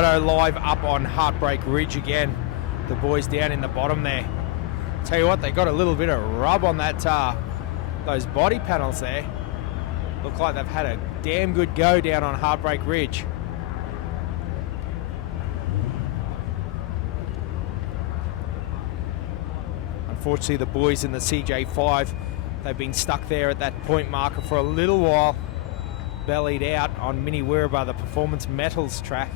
Righto, live up on Heartbreak Ridge again. The boys down in the bottom there. Tell you what, they got a little bit of rub on that those body panels there. Look like they've had a damn good go down on Heartbreak Ridge. Unfortunately, the boys in the CJ5, they've been stuck there at that point marker for a little while, bellied out on Mini Wirrabah, the Performance Metals track.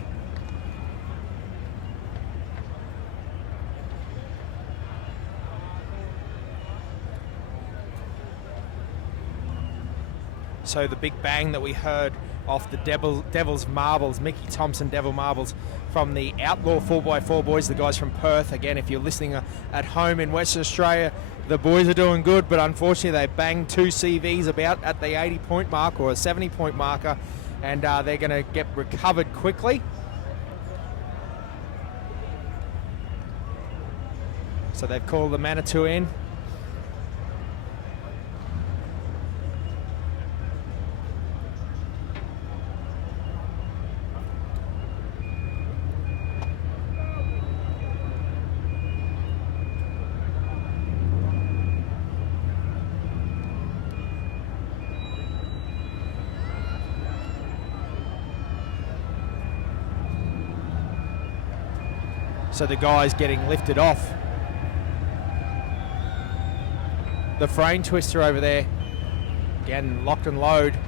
So the big bang that we heard off the Devil's Marbles, Mickey Thompson Devil Marbles, from the Outlaw 4x4 boys, the guys from Perth. Again, if you're listening at home in Western Australia, the boys are doing good, but unfortunately they banged 2 CVs about at the 80-point mark or a 70-point marker, and they're going to get recovered quickly. So they've called the Manitou in. So the guys getting lifted off. The frame twister over there, again locked and load,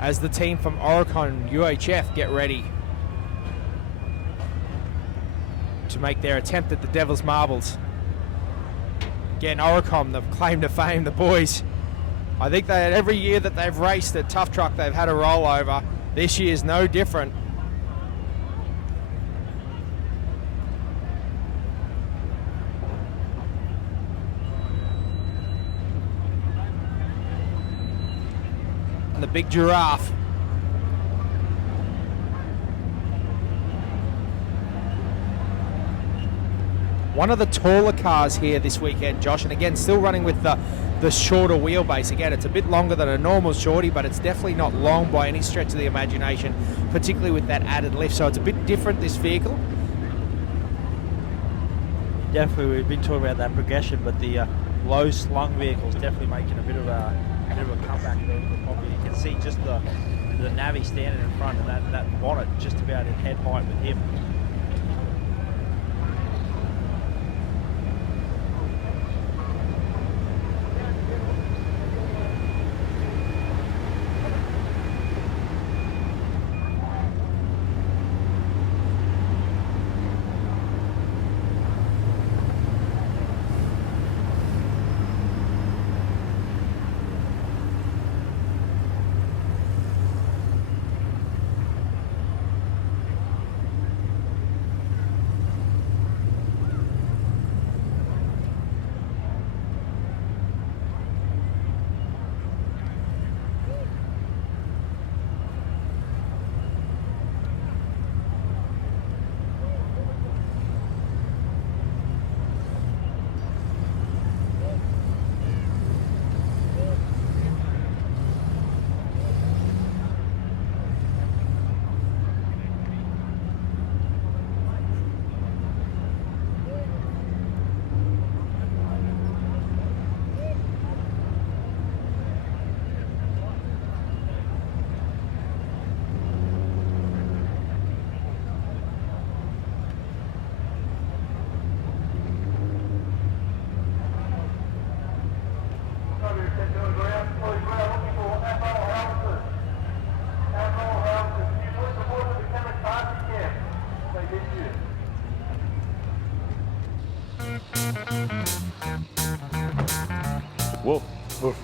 as the team from Oricon UHF get ready to make their attempt at the Devil's Marbles. Again, Oricon, the claim to fame, the boys. I think that every year that they've raced at Tuff Truck, they've had a rollover. This year's no different. The big giraffe. One of the taller cars here this weekend, Josh, and again still running with the shorter wheelbase. Again, it's a bit longer than a normal shorty, but it's definitely not long by any stretch of the imagination, particularly with that added lift. So it's a bit different, this vehicle. Definitely, we've been talking about that progression, but the low slung vehicles definitely making a bit of a comeback. You can see just the Navi standing in front, and that bonnet just about in head height with him. Woof, woof.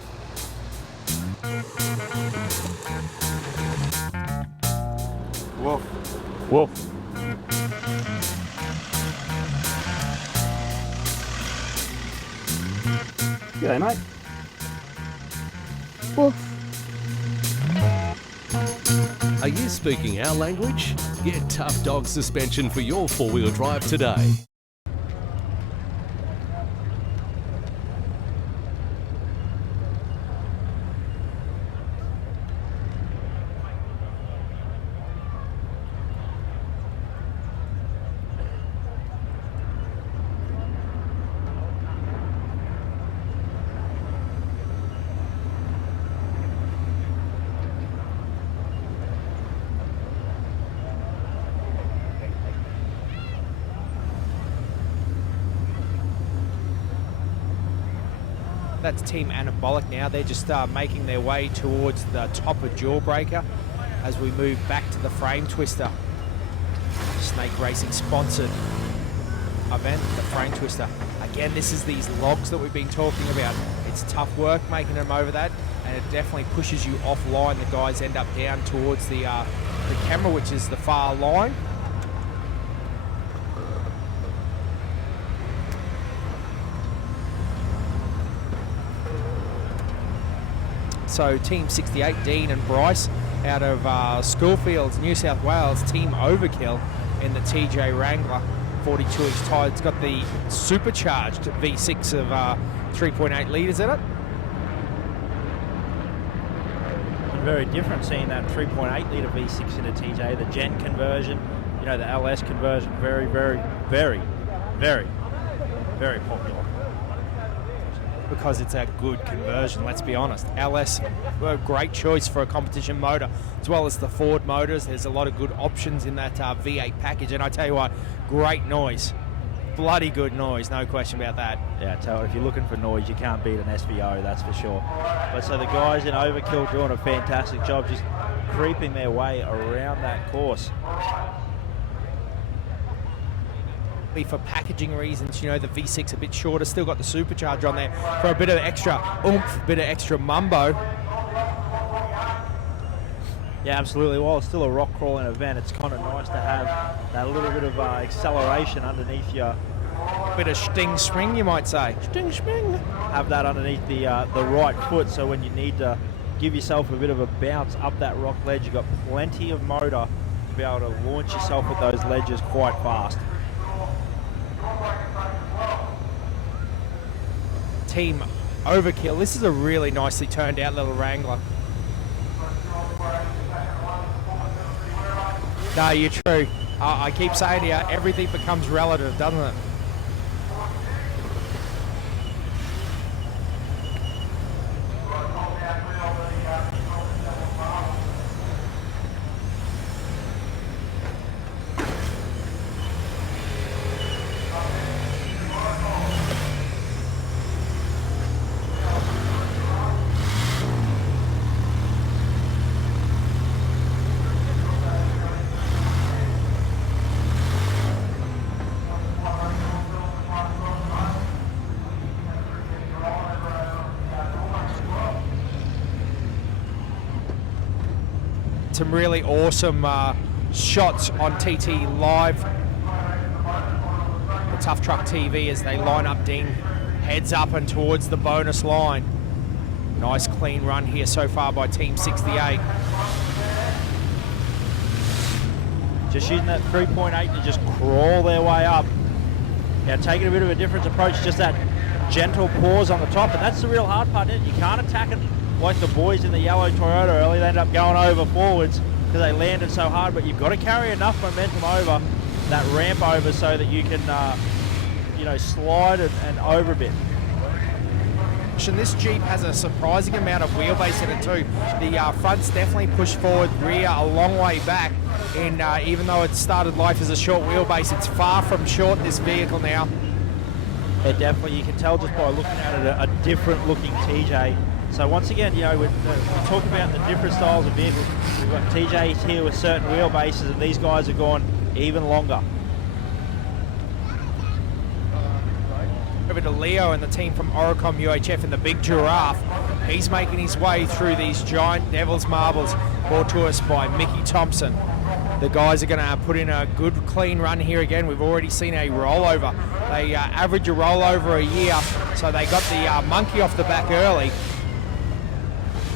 Woof. Woof. G'day, mate. Woof. Are you speaking our language? Get Tough Dog suspension for your four-wheel drive today. That's Team Anabolic now. They're just making their way towards the top of Jawbreaker as we move back to the Frame Twister. Snake Racing sponsored event, the Frame Twister. Again, this is these logs that we've been talking about. It's tough work making them over that, and it definitely pushes you offline. The guys end up down towards the camera, which is the far line. So Team 68, Dean and Bryce out of Schoolfields, New South Wales, Team Overkill in the TJ Wrangler 42-inch tyre. It's got the supercharged V6 of 3.8 litres in it. And very different seeing that 3.8 litre V6 in a TJ, the Gen conversion, you know, the LS conversion, very, very, very, very, very popular. Because it's a good conversion, let's be honest. LS, a great choice for a competition motor, as well as the Ford motors. There's a lot of good options in that V8 package, and I tell you what, great noise. Bloody good noise, no question about that. Yeah, tell if you're looking for noise, you can't beat an SVO, that's for sure. But so the guys in Overkill doing a fantastic job just creeping their way around that course. For packaging reasons, you know, the V6 a bit shorter, still got the supercharger on there for a bit of extra oomph, bit of extra mumbo. Yeah, absolutely. While it's still a rock crawling event, it's kind of nice to have that little bit of acceleration underneath your... Bit of sting swing, you might say. Sting swing. Have that underneath the right foot, so when you need to give yourself a bit of a bounce up that rock ledge, you've got plenty of motor to be able to launch yourself with those ledges quite fast. Team Overkill. This is a really nicely turned out little Wrangler. No, you're true. I keep saying to you, everything becomes relative, doesn't it? Some really awesome shots on TT Live, the Tuff Truck TV, as they line up. Dean heads up and towards the bonus line. Nice clean run here so far by Team 68. Just using that 3.8 to just crawl their way up. Now taking a bit of a different approach, just that gentle pause on the top, and that's the real hard part. You can't attack it like the boys in the yellow Toyota early. They end up going over forwards because they landed so hard, but you've got to carry enough momentum over that ramp over so that you can you know, slide and over a bit. And this Jeep has a surprising amount of wheelbase in it too. The front's definitely pushed forward, rear a long way back, and even though it started life as a short wheelbase, it's far from short, this vehicle now. Yeah, definitely. You can tell just by looking at it, a different looking TJ. So once again, you know, we talk about the different styles of vehicles. We've got TJs here with certain wheelbases, and these guys have gone even longer. Over to Leo and the team from Oricom UHF in the big Giraffe. He's making his way through these giant Devil's Marbles, brought to us by Mickey Thompson. The guys are going to put in a good clean run here again. We've already seen a rollover. They average a rollover a year, so they got the monkey off the back early.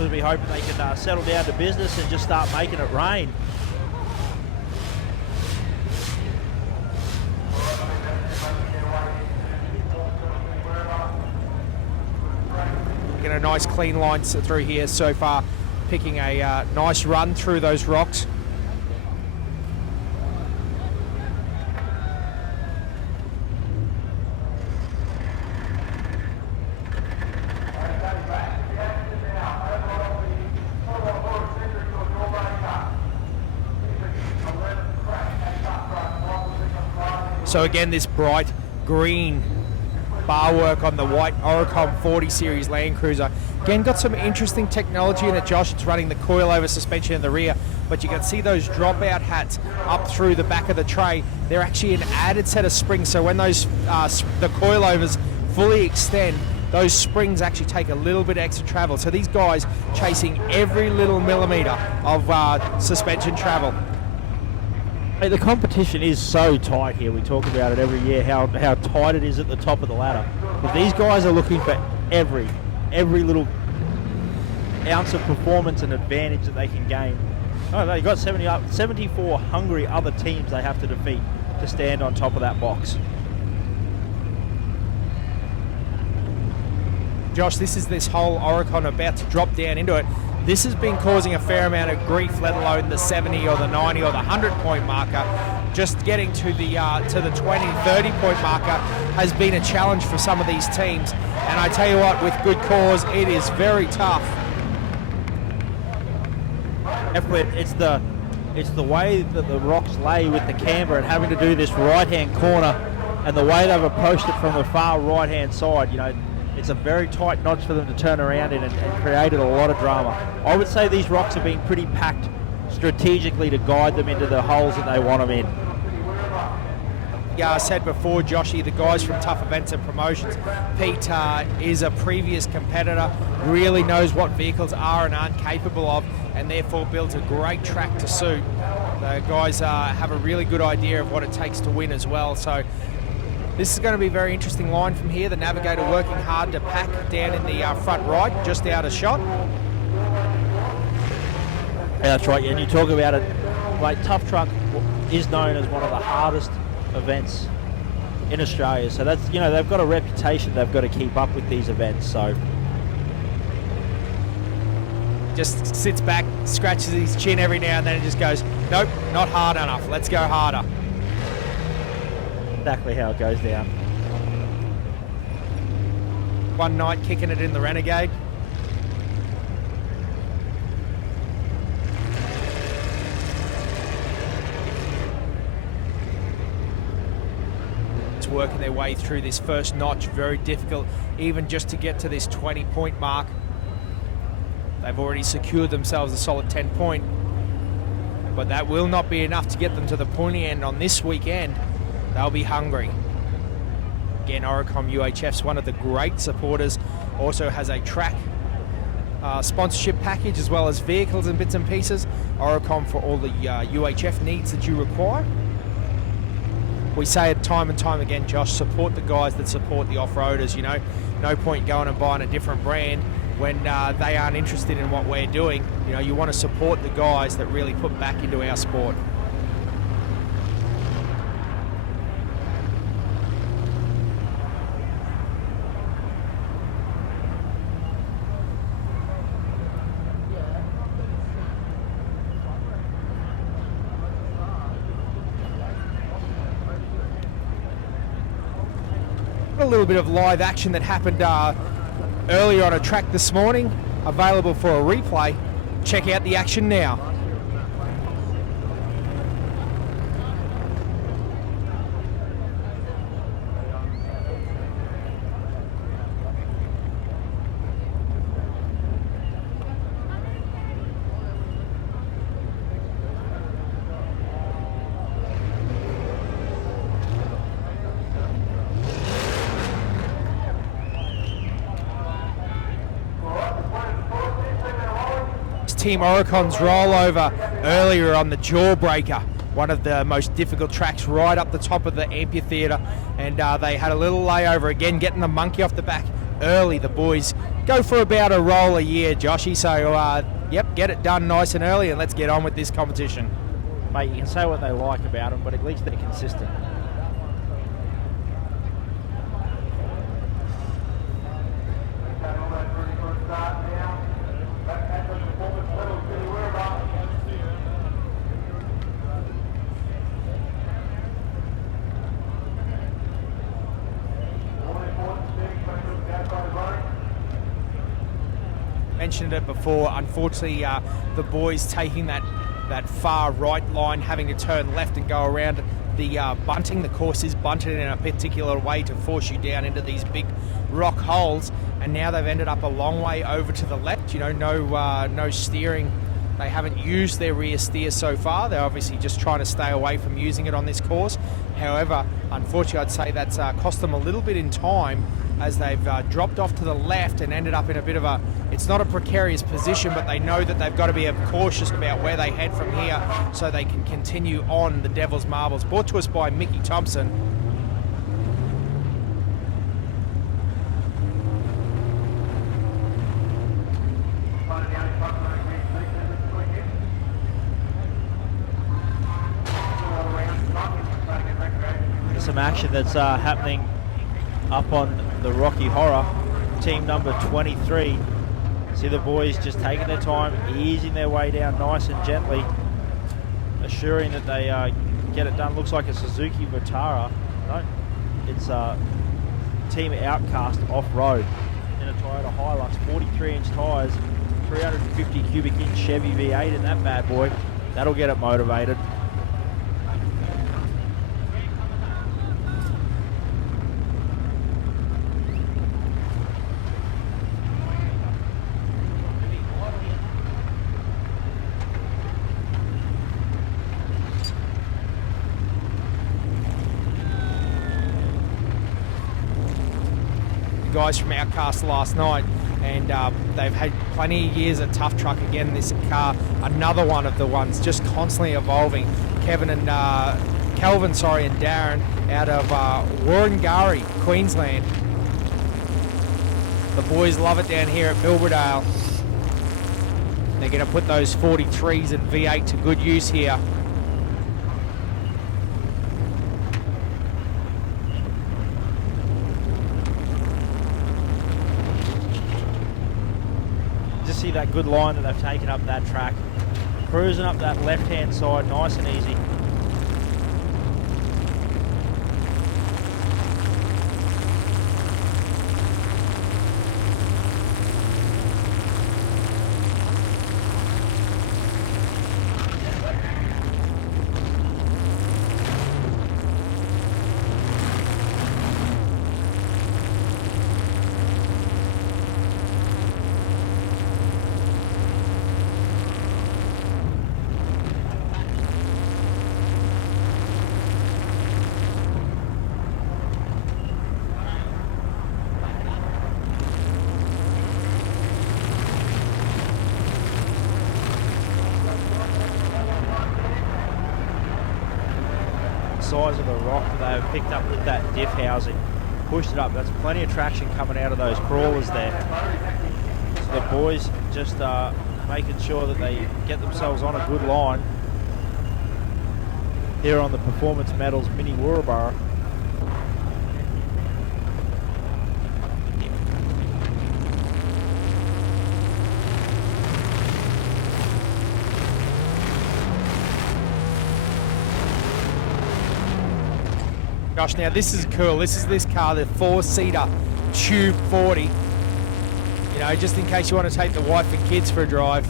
We'll be hoping they can settle down to business and just start making it rain. Getting a nice clean line through here so far, picking a nice run through those rocks. So again, this bright green bar work on the white Oricom 40 Series Land Cruiser. Again, got some interesting technology in it, Josh. It's running the coilover suspension in the rear, but you can see those dropout hats up through the back of the tray. They're actually an added set of springs, so when those the coilovers fully extend, those springs actually take a little bit extra travel. So these guys chasing every little millimetre of suspension travel. Hey, the competition is so tight here. We talk about it every year, how tight it is at the top of the ladder. But these guys are looking for every little ounce of performance and advantage that they can gain. Oh, they've got 74 hungry other teams they have to defeat to stand on top of that box. Josh, this whole Oricon about to drop down into it. This has been causing a fair amount of grief, let alone the 70 or the 90 or the 100-point marker. Just getting to the 20, 30-point marker has been a challenge for some of these teams. And I tell you what, with good cause, it is very tough. It's the way that the rocks lay with the camber and having to do this right-hand corner, and the way they've approached it from the far right-hand side. You know, it's a very tight notch for them to turn around in and created a lot of drama. I would say these rocks have been pretty packed strategically to guide them into the holes that they want them in. Yeah, I said before, Joshy, the guys from Tuff Events and Promotions, Pete is a previous competitor, really knows what vehicles are and aren't capable of, and therefore builds a great track to suit. The guys have a really good idea of what it takes to win as well. So this is going to be a very interesting line from here. The Navigator working hard to pack down in the front right, just out of shot. Yeah, that's right. And you talk about it, like Tuff Truck is known as one of the hardest events in Australia. So that's, you know, they've got a reputation they've got to keep up with these events. So just sits back, scratches his chin every now and then and just goes, nope, not hard enough. Let's go harder. Exactly how it goes down. One night kicking it in the Renegade. It's working their way through this first notch, very difficult, even just to get to this 20-point mark. They've already secured themselves a solid 10-point, but that will not be enough to get them to the pointy end on this weekend. They'll be hungry. Again, Oricom UHF's one of the great supporters. Also has a track sponsorship package as well as vehicles and bits and pieces. Oricom for all the UHF needs that you require. We say it time and time again, Josh, support the guys that support the off-roaders. You know, no point going and buying a different brand when they aren't interested in what we're doing. You know, you want to support the guys that really put back into our sport. A little bit of live action that happened earlier on a track this morning, available for a replay. Check out the action now. Team Oricon's rollover earlier on the Jawbreaker, one of the most difficult tracks right up the top of the amphitheatre, and they had a little layover again, getting the monkey off the back early. The boys go for about a roll a year, Joshy, so yep, get it done nice and early and let's get on with this competition. Mate, you can say what they like about them, but at least they're consistent. Mentioned it before, unfortunately the boys taking that far right line, having to turn left and go around the bunting. The course is bunted in a particular way to force you down into these big rock holes, and now they've ended up a long way over to the left. You know, no steering. They haven't used their rear steer so far. They're obviously just trying to stay away from using it on this course. However, unfortunately, I'd say that's cost them a little bit in time, as they've dropped off to the left and ended up in a bit of a, it's not a precarious position, but they know that they've got to be cautious about where they head from here so they can continue on the Devil's Marbles. Brought to us by Mickey Thompson. Some action that's happening up on the Rocky Horror, team number 23. See the boys just taking their time, easing their way down nice and gently, assuring that they get it done. Looks like a Suzuki Vitara. No, it's Team Outcast off-road in a Toyota Hilux, 43-inch tyres, 350 cubic inch Chevy V8 in that bad boy. That'll get it motivated. Guys from Outcast last night, and they've had plenty of years at Tuff Truck. Again, this car, another one of the ones just constantly evolving. Kelvin and Darren out of Warringah, Queensland. The boys love it down here at Bilberdale. They're going to put those 43s and V8 to good use here. See that good line that they've taken up that track, cruising up that left hand side nice and easy. Size of the rock that they have picked up with that diff housing, pushed it up. That's plenty of traction coming out of those crawlers there. So the boys just making sure that they get themselves on a good line here on the Performance Metals Mini Wurrabara. Gosh, now this is cool. This is this car, the 4-seater Tube 40. You know, just in case you want to take the wife and kids for a drive.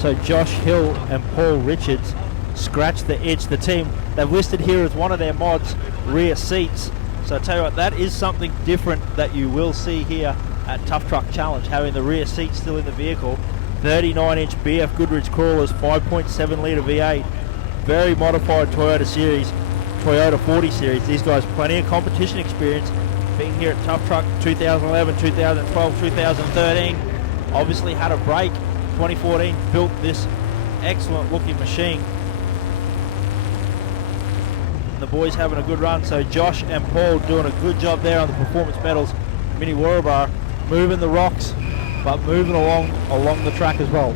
So Josh Hill and Paul Richards scratched the itch. The team, they've listed here as one of their mods, rear seats. So I tell you what, that is something different that you will see here at Tuff Truck Challenge, having the rear seats still in the vehicle. 39-inch BF Goodrich crawlers, 5.7 litre V8, very modified Toyota series, Toyota 40 series. These guys, plenty of competition experience, being here at Tuff Truck 2011, 2012, 2013. Obviously had a break. 2014 built this excellent looking machine. And the boys having a good run. So Josh and Paul doing a good job there on the Performance Metals Mini Wurrabara, moving the rocks, but moving along the track as well.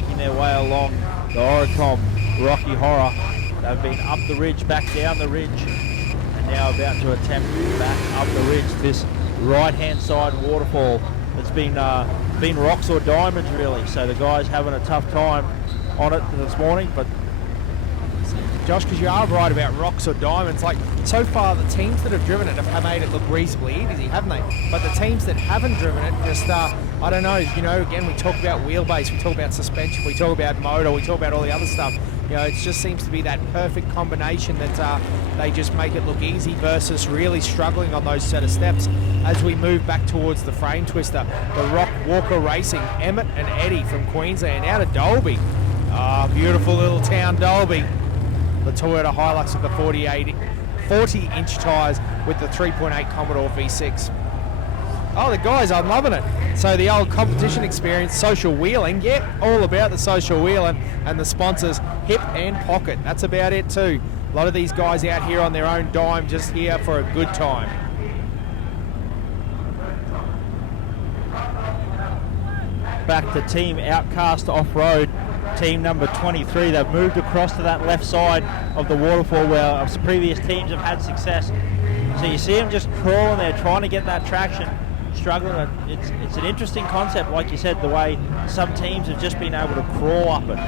making their way along the Oricom Rocky Horror. They've been up the ridge, back down the ridge, and now about to attempt back up the ridge. This right-hand side waterfall that's been rocks or diamonds really. So the guys having a tough time on it this morning, but Josh, because you are right about rocks or diamonds. Like, so far, the teams that have driven it have made it look reasonably easy, haven't they? But the teams that haven't driven it just, I don't know, again, we talk about wheelbase, we talk about suspension, we talk about motor, we talk about all the other stuff. It just seems to be that perfect combination that they just make it look easy versus really struggling on those set of steps. As we move back towards the frame twister, the Rock Walker Racing, Emmett and Eddie from Queensland out of Dolby. Beautiful little town Dolby. The Toyota Hilux with the 40-inch tyres with the 3.8 Commodore V6. Oh, the guys, I'm loving it. So the old competition experience, social wheeling, all about the social wheeling, and the sponsors, Hip and Pocket. That's about it too. A lot of these guys out here on their own dime, just here for a good time. back to Team Outcast Off-Road, team number 23. They've moved across to that left side of the waterfall where previous teams have had success. So you see them just crawling there, trying to get that traction, struggling. It's an interesting concept, like you said, the way some teams have just been able to crawl up it.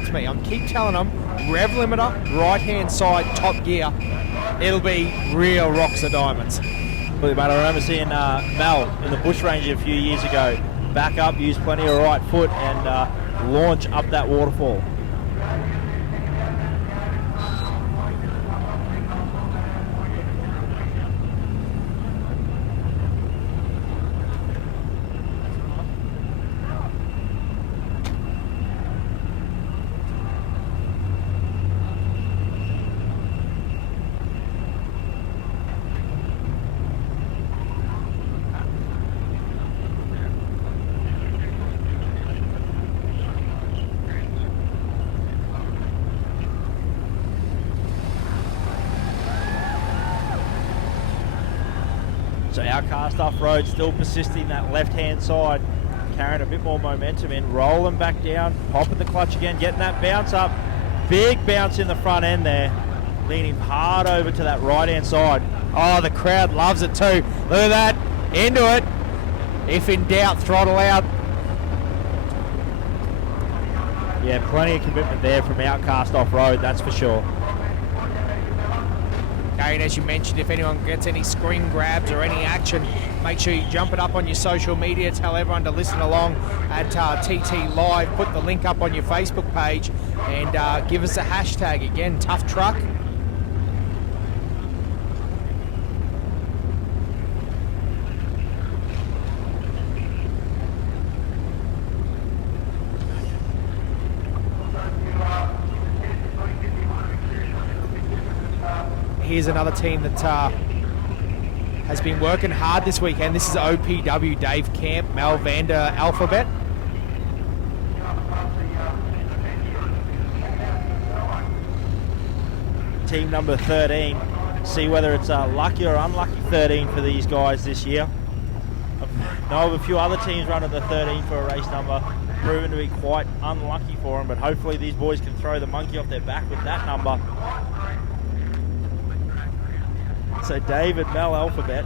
It's me. I keep telling them, rev limiter, right-hand side, top gear. It'll be real rocks or diamonds. But I remember seeing Mel in the Bush Ranger a few years ago back up, use plenty of right foot and launch up that waterfall. So Outcast Off-Road still persisting that left-hand side, carrying a bit more momentum in, rolling back down, popping the clutch again, getting that bounce up. Big bounce in the front end there, leaning hard over to that right-hand side. Oh, the crowd loves it too. Look at that, into it. If in doubt, throttle out. Yeah, plenty of commitment there from Outcast Off-Road, that's for sure. And as you mentioned, if anyone gets any screen grabs or any action, make sure you jump it up on your social media. Tell everyone to listen along at TT Live. Put the link up on your Facebook page and give us a hashtag. Again, Tuff Truck. Here's another team that has been working hard this weekend. This is OPW, Dave Camp, Mel Vander Alphabet. Team number 13. See whether it's lucky or unlucky 13 for these guys this year. I know of a few other teams running the 13 for a race number, proven to be quite unlucky for them, but hopefully these boys can throw the monkey off their back with that number. So David Mel Alphabet.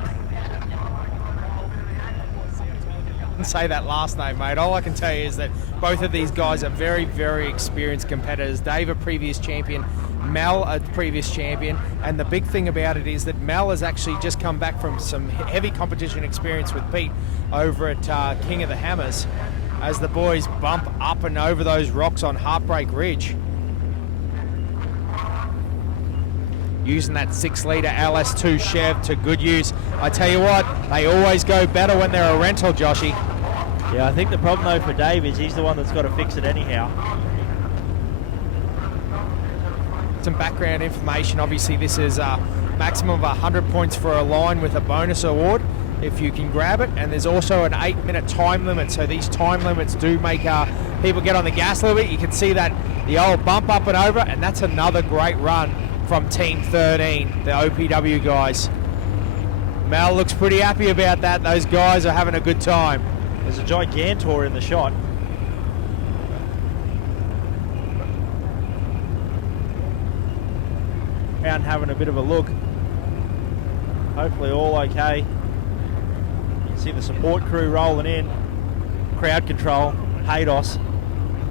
Didn't say that last name, mate. All I can tell you is that both of these guys are very, very experienced competitors. Dave, a previous champion. Mel, a previous champion. And the big thing about it is that Mel has actually just come back from some heavy competition experience with Pete over at King of the Hammers as the boys bump up and over those rocks on Heartbreak Ridge. Using that 6-litre LS2 Chev to good use. I tell you what, they always go better when they're a rental, Joshy. Yeah, I think the problem though for Dave is he's the one that's got to fix it anyhow. Some background information. Obviously, this is a maximum of 100 points for a line with a bonus award if you can grab it. And there's also an 8-minute time limit. So these time limits do make people get on the gas a little bit. You can see that the old bump up and over, and that's another great run from Team 13, the OPW guys. Mel looks pretty happy about that. Those guys are having a good time. There's a Gigantor in the shot. around having a bit of a look. Hopefully all okay. You can see the support crew rolling in. Crowd control, Haydos,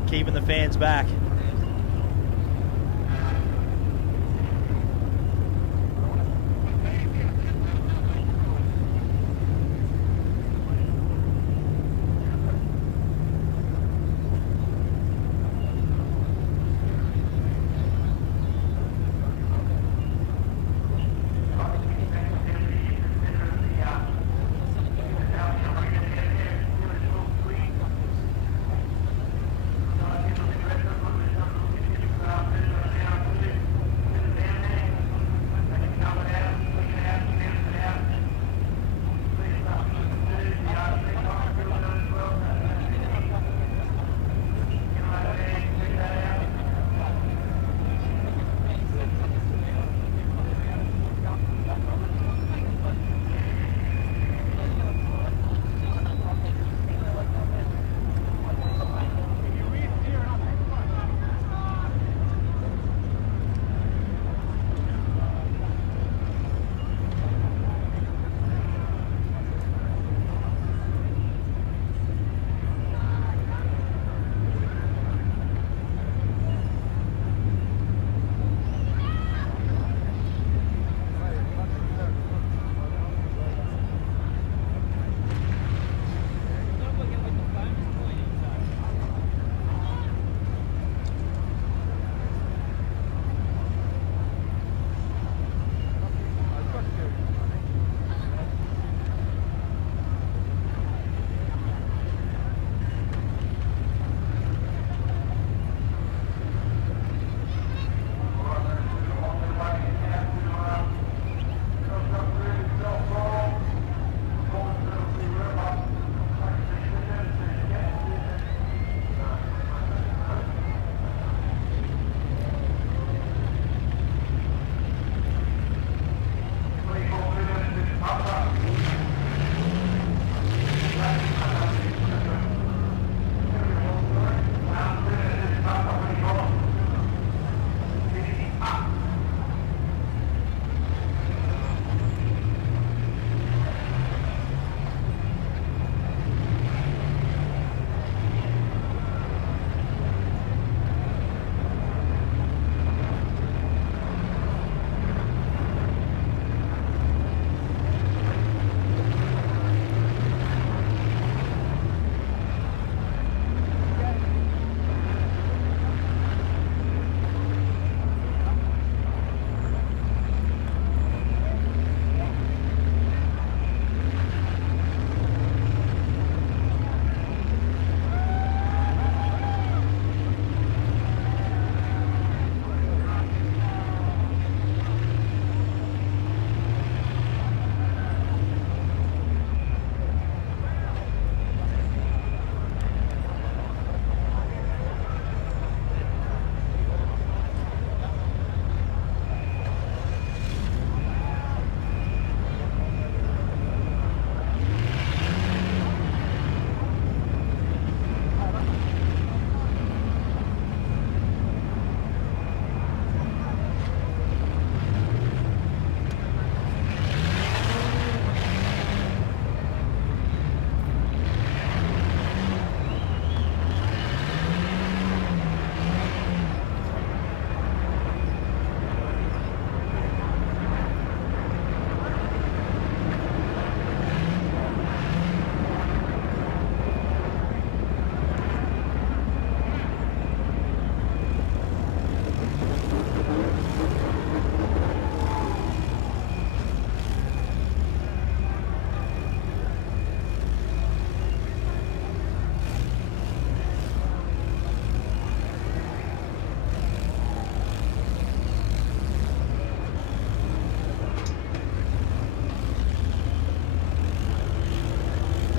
keeping the fans back.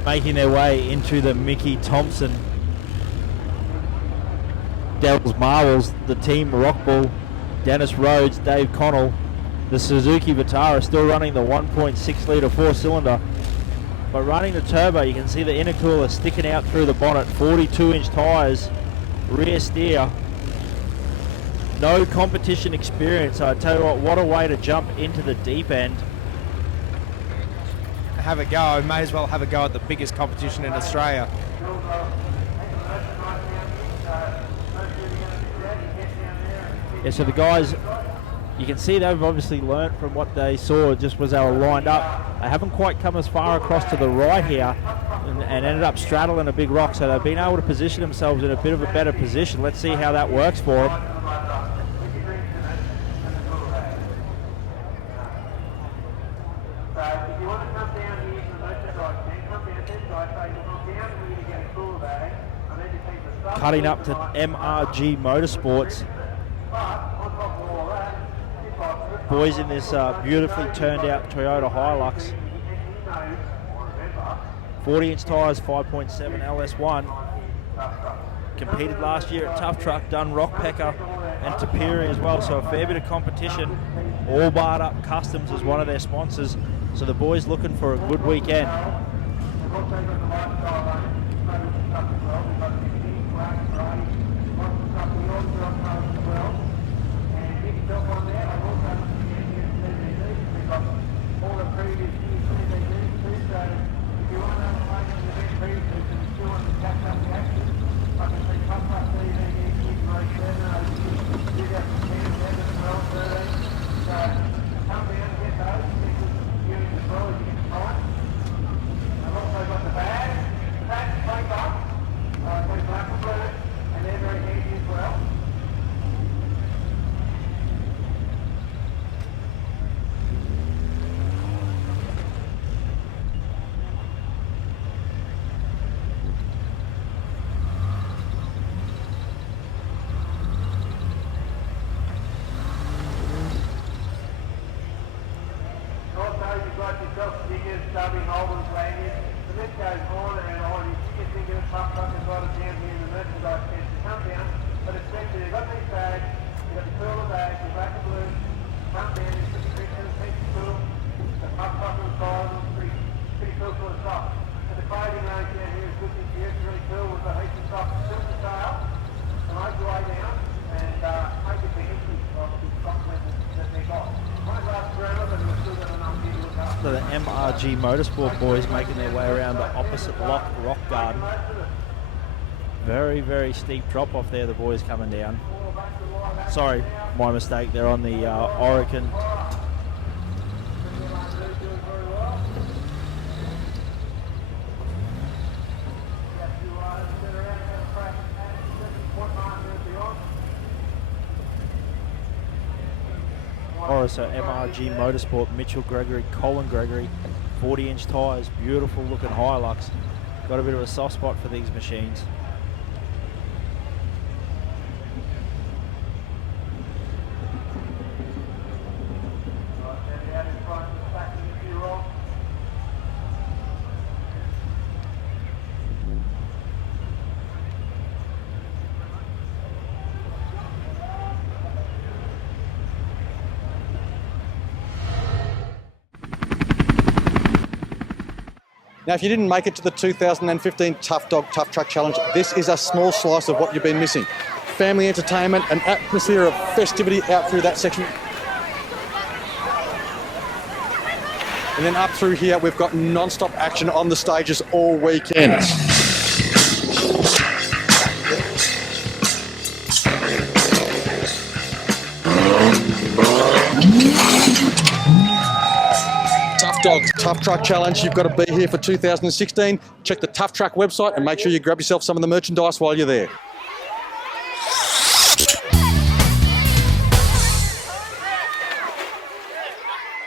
Making their way into the Mickey Thompson Devils Marbles, the team Rockball, Dennis Rhodes, Dave Connell. The Suzuki Vitara still running the 1.6 litre 4-cylinder, but running the turbo. You can see the intercooler sticking out through the bonnet, 42-inch tyres, rear steer, no competition experience. So I tell you what a way to jump into the deep end. Have a go. May as well have a go at the biggest competition in Australia. Yeah, so the guys, you can see they've obviously learnt from what they saw just as they were lined up. They haven't quite come as far across to the right here and ended up straddling a big rock, so they've been able to position themselves in a bit of a better position. Let's see how that works for them. Cutting up to MRG Motorsports. Boys in this beautifully turned out Toyota Hilux. 40-inch tyres, 5.7 LS1. Competed last year at Tuff Truck, done Rockpecker and Tapiri as well, so a fair bit of competition. All barred up Customs as one of their sponsors, so the boys looking for a good weekend. So the MRG Motorsport boys making their way around the opposite rock garden. Very, very steep drop off there, the boys coming down. Sorry, my mistake, they're on the Oregon. So MRG Motorsport, Mitchell Gregory, Colin Gregory, 40-inch tyres, beautiful looking Hilux. Got a bit of a soft spot for these machines. Now, if you didn't make it to the 2015 Tough Dog Tough Truck Challenge, this is a small slice of what you've been missing. Family entertainment, an atmosphere of festivity out through that section. And then up through here, we've got non-stop action on the stages all weekend. Dogs Tough Truck Challenge. You've got to be here for 2016. Check the Tough Truck website and make sure you grab yourself some of the merchandise while you're there.